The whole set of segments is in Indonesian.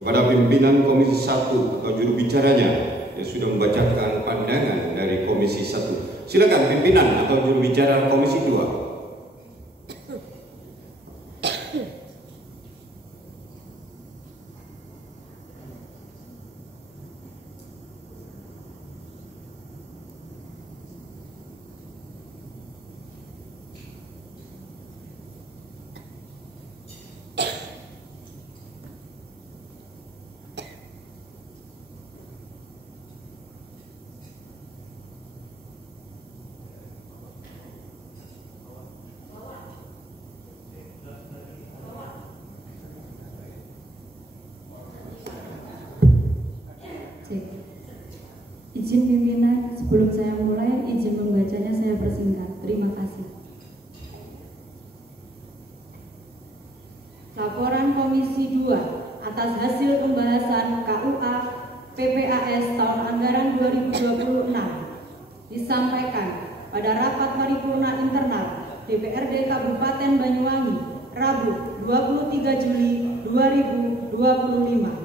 Kepada pimpinan Komisi 1 atau juru bicaranya yang sudah membacakan pandangan dari Komisi 1. Silakan pimpinan atau juru bicara Komisi 2. Izin pimpinan, sebelum saya mulai, izin membacanya saya persingkat. Terima kasih. Laporan Komisi 2 atas hasil pembahasan KUA PPAS tahun anggaran 2026 disampaikan pada rapat paripurna internal DPRD Kabupaten Banyuwangi Rabu 23 Juli 2025.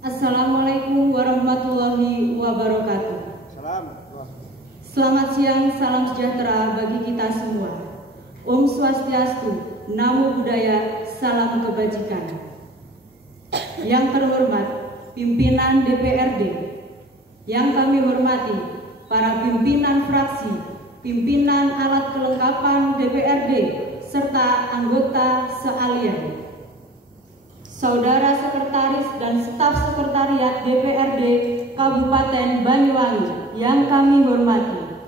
Assalamualaikum warahmatullahi wabarakatuh. Selamat siang, salam sejahtera bagi kita semua. Om Swastiastu, Namo Buddhaya, salam kebajikan. Yang terhormat pimpinan DPRD, yang kami hormati para pimpinan fraksi, pimpinan alat kelengkapan DPRD, serta anggota sealian. Saudara Sekretaris dan Staf Sekretariat DPRD Kabupaten Banyuwangi yang kami hormati.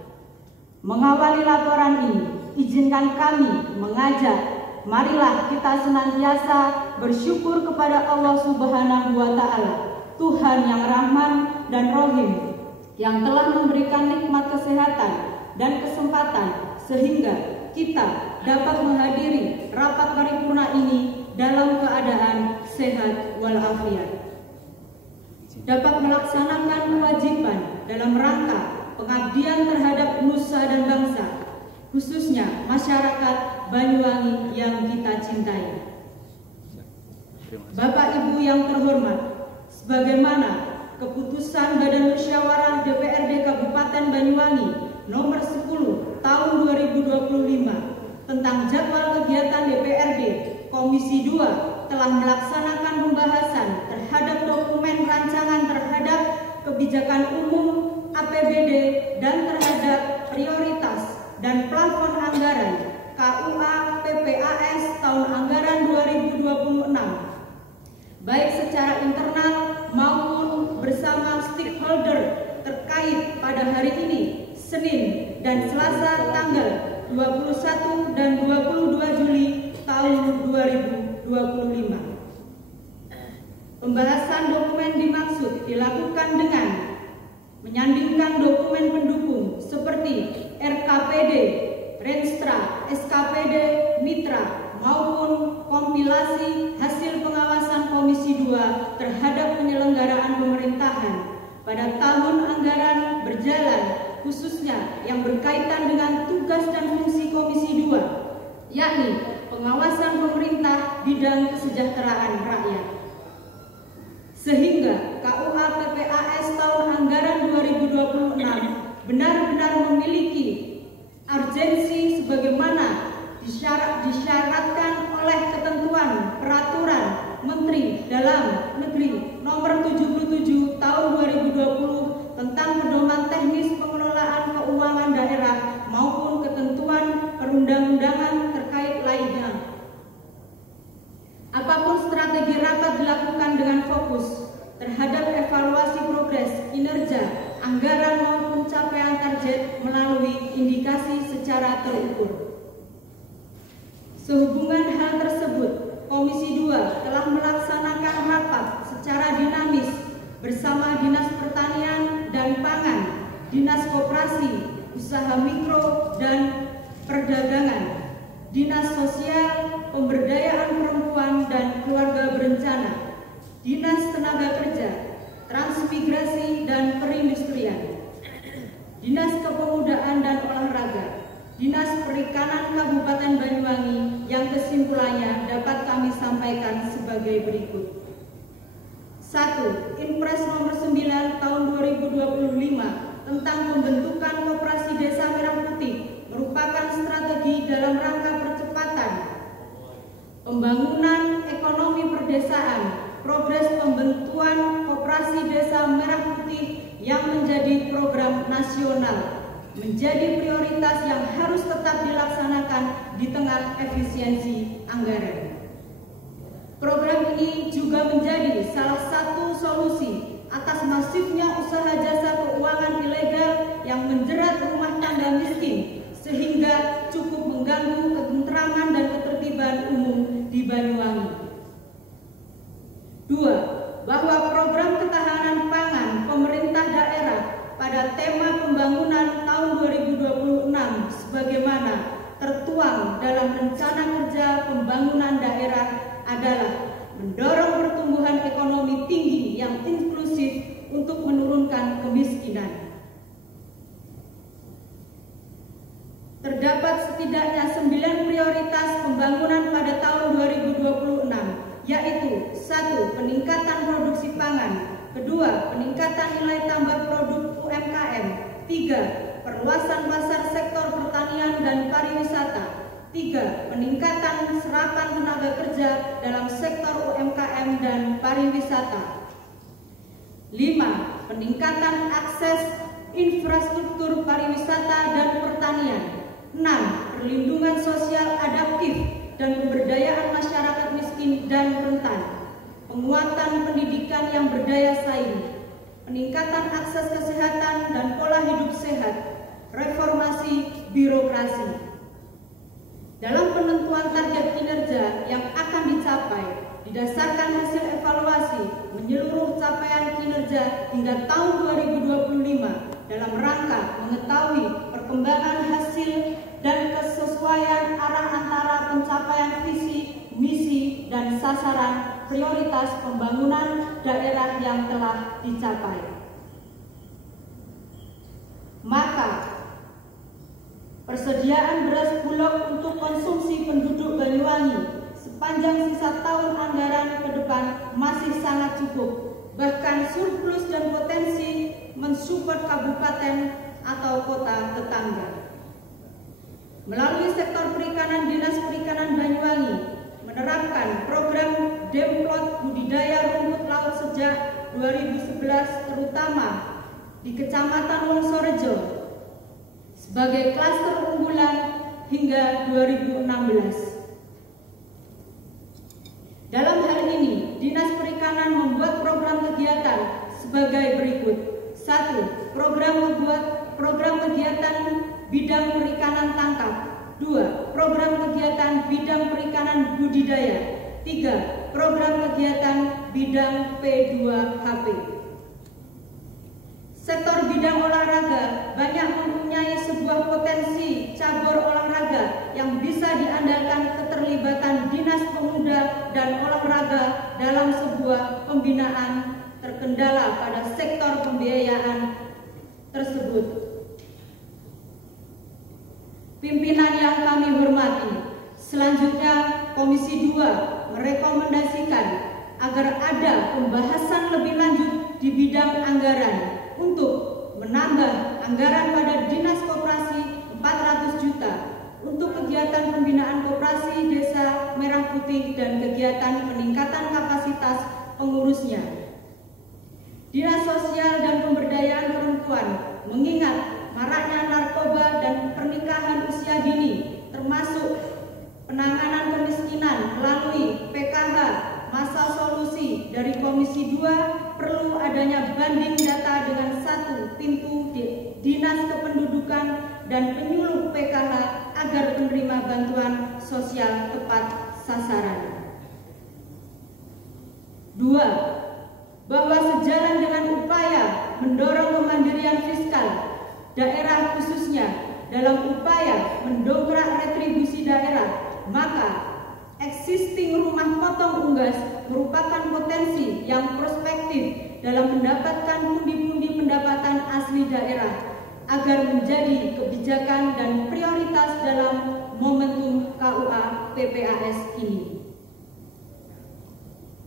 Mengawali laporan ini, izinkan kami mengajak, marilah kita senantiasa bersyukur kepada Allah Subhanahu wa Ta'ala, Tuhan yang Rahman dan Rohim, yang telah memberikan nikmat kesehatan dan kesempatan sehingga kita dapat menghadiri rapat paripurna ini dalam keadaan sehat walafiat, dapat melaksanakan kewajiban dalam rangka pengabdian terhadap nusa dan bangsa, khususnya masyarakat Banyuwangi yang kita cintai. Bapak Ibu yang terhormat, sebagaimana keputusan Badan Musyawarah DPRD Kabupaten Banyuwangi nomor 10 tahun 2025 tentang jadwal kegiatan DPRD Komisi 2 telah melaksanakan pembahasan terhadap dokumen rancangan terhadap kebijakan umum APBD dan terhadap prioritas dan plafon anggaran KUA PPAS tahun anggaran 2026, baik secara internal maupun bersama stakeholder terkait pada hari ini, Senin dan Selasa tanggal 21 dan 22 Juli tahun 2025. Pembahasan dokumen dimaksud dilakukan dengan menyandingkan dokumen pendukung seperti RKPD, Renstra, SKPD, Mitra, maupun kompilasi hasil pengawasan Komisi 2 terhadap penyelenggaraan pemerintahan pada tahun anggaran berjalan, khususnya yang berkaitan dengan tugas dan fungsi Komisi 2, yakni pengawasan pemerintah bidang kesejahteraan rakyat. Sehingga KUA PPAS tahun anggaran 2026 benar-benar memiliki urgensi sebagaimana disyaratkan oleh ketentuan Peraturan Menteri Dalam Negeri nomor 77 tahun 2020 tentang pedoman teknis pengelolaan keuangan daerah maupun ketentuan perundang-undangan terkait lainnya. Apapun strategi rapat dilakukan dengan fokus terhadap evaluasi progres, kinerja, anggaran maupun capaian target melalui indikasi secara terukur. Sehubungan hal tersebut, Komisi 2 telah melaksanakan rapat secara dinamis bersama Dinas Pertanian dan Pangan, Dinas Koperasi, Usaha Mikro dan Perdagangan, Dinas Sosial, Pemberdayaan Perempuan dan Keluarga Berencana, Dinas Tenaga Kerja, Transmigrasi dan Perindustrian, Dinas Kepemudaan dan Olahraga, Dinas Perikanan Kabupaten Banyuwangi yang kesimpulannya dapat kami sampaikan sebagai berikut. 1. Impres nomor 9 tahun 2025 tentang pembentukan Koperasi Desa Merah Putih merupakan strategi dalam rangka percepatan pembangunan ekonomi perdesaan, progres pembentukan Koperasi Desa Merah Putih yang menjadi program nasional, menjadi prioritas yang harus tetap dilaksanakan di tengah efisiensi anggaran. Program ini juga menjadi salah satu solusi atas masifnya usaha jasa keuangan ilegal yang menjerat rumah tangga miskin sehingga cukup mengganggu ketentraman dan ketertiban umum di Banyuwangi. 2. Bahwa program ketahanan pangan pemerintah daerah pada tema pembangunan tahun 2026 sebagaimana tertuang dalam rencana kerja pembangunan daerah adalah mendorong pertumbuhan ekonomi tinggi yang inklusif untuk menurunkan kemiskinan. Terdapat setidaknya 9 prioritas pembangunan pada tahun 2026, yaitu 1. Peningkatan produksi pangan, 2. Peningkatan nilai tambah produk UMKM, 3. Perluasan pasar sektor pertanian dan pariwisata, 3. Peningkatan serapan tenaga kerja dalam sektor UMKM dan pariwisata, 5. Peningkatan akses infrastruktur pariwisata dan pertanian, 6. Perlindungan sosial adaptif dan pemberdayaan masyarakat miskin dan rentan, penguatan pendidikan yang berdaya saing, peningkatan akses kesehatan dan pola hidup sehat, reformasi birokrasi. Dalam penentuan target kinerja yang akan dicapai, didasarkan hasil evaluasi menyeluruh capaian kinerja hingga tahun 2025 dalam rangka mengetahui perkembangan hasil dan kesesuaian arah antara pencapaian visi, misi, dan sasaran prioritas pembangunan daerah yang telah dicapai. Maka, persediaan beras bulog untuk konsumsi penduduk Banyuwangi sepanjang sisa tahun anggaran ke depan masih sangat cukup, bahkan surplus dan potensi mensupport kabupaten atau kota tetangga. Melalui sektor perikanan, Dinas Perikanan Banyuwangi menerapkan program Demplot budidaya rumput laut sejak 2011 terutama di Kecamatan Wongsorejo sebagai klaster unggulan hingga 2016. Dalam hal ini, Dinas Perikanan membuat program kegiatan sebagai berikut. 1. Program kegiatan bidang perikanan tangkap. 2. Program kegiatan bidang perikanan budidaya. 3. Program kegiatan bidang P2HP. Sektor bidang olahraga banyak mempunyai sebuah potensi cabur olahraga yang bisa diandalkan keterlibatan Dinas Pemuda dan Olahraga dalam sebuah pembinaan terkendala pada sektor pembiayaan tersebut. Pimpinan yang kami hormati, selanjutnya Komisi 2 merekomendasikan agar ada pembahasan lebih lanjut di bidang anggaran untuk menambah anggaran pada Dinas Koperasi 400 juta untuk kegiatan pembinaan Koperasi Desa Merah Putih dan kegiatan peningkatan kapasitas pengurusnya. Dinas Sosial dan Pemberdayaan Perempuan mengingat maraknya narkoba dan pernikahan usia dini termasuk penanganan kemiskinan melalui PKH masa solusi dari Komisi 2 perlu adanya banding data dengan satu pintu di Dinas Kependudukan dan penyuluh PKH agar penerima bantuan sosial tepat sasaran. 2. Bahwa sejalan dengan upaya mendorong kemandirian fiskal daerah khususnya dalam upaya mendongkrak retribusi daerah, maka existing rumah potong unggas merupakan potensi yang prospektif dalam mendapatkan pundi-pundi pendapatan asli daerah agar menjadi kebijakan dan prioritas dalam momentum KUA PPAS ini.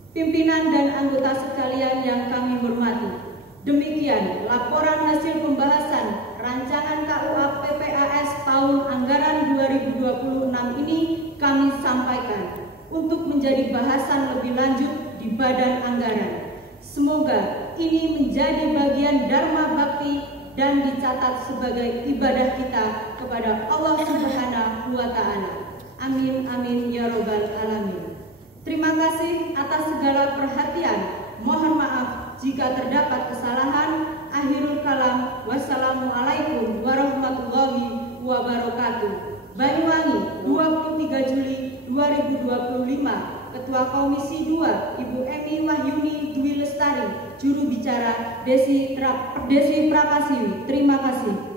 Pimpinan dan anggota sekalian yang kami hormati, demikian laporan hasil pembahasan rancangan KUA PPAS tahun anggaran 2026 ini kami sampaikan untuk menjadi bahasan lebih lanjut di Badan Anggaran. Semoga ini menjadi bagian dharma bakti dan dicatat sebagai ibadah kita kepada Allah Subhanahu wa Ta'ala. Amin amin ya robbal alamin. Terima kasih atas segala perhatian. Mohon maaf jika terdapat kesalahan. Akhirul kalam. Wassalamualaikum warahmatullahi wabarakatuh. Banyuwangi, 23 Juli 2025. Ketua Komisi 2 Ibu Emi Wahyuni Dwi Lestari, juru bicara Desi Prakasiwi. Terima kasih.